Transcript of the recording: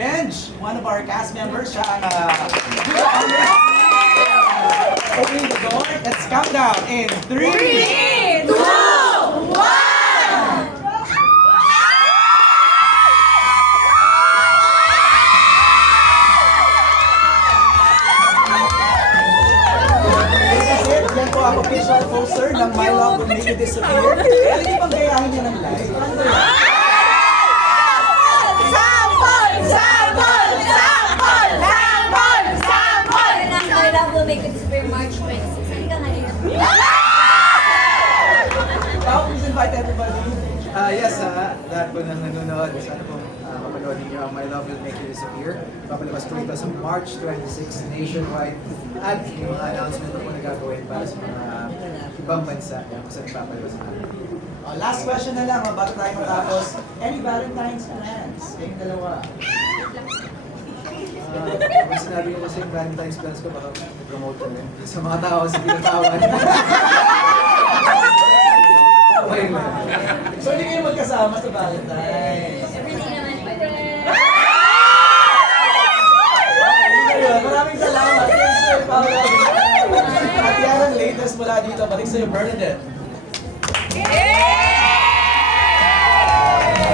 Benj, one of our cast members, siya ang opening the door. Let's count down in 3, 2, 1! Yan po ang official poster ng My Love Will Make You Disappear. Pwede niyo bang gayahin niya ng live? My Love Will Make You Disappear March 26. Hindi ka nga dito. Please invite everybody. Yes, lahat po nang nanonood, sana po mapanood ninyo ang My Love Will Make You Disappear. Papalabas po ito sa March 26 nationwide at yung mga announcement po na gagawin para sa mga ibang bansa kung saan papalabas natin. Last question na lang, bago tayo matapos. Any Valentine's plans? Kayong dalawa. Kung sinabi ko kasi yung Valentine's plans ko, baka promote ko rin sa mga tao sa pinatawan. Okay lang. So hindi kayo magkasama sa Valentine's? Everything naman pwede. Maraming salamat. Thank you, Paolo. At yan ang latest mula dito. Balik sa'yo, Bernadette. Yeah!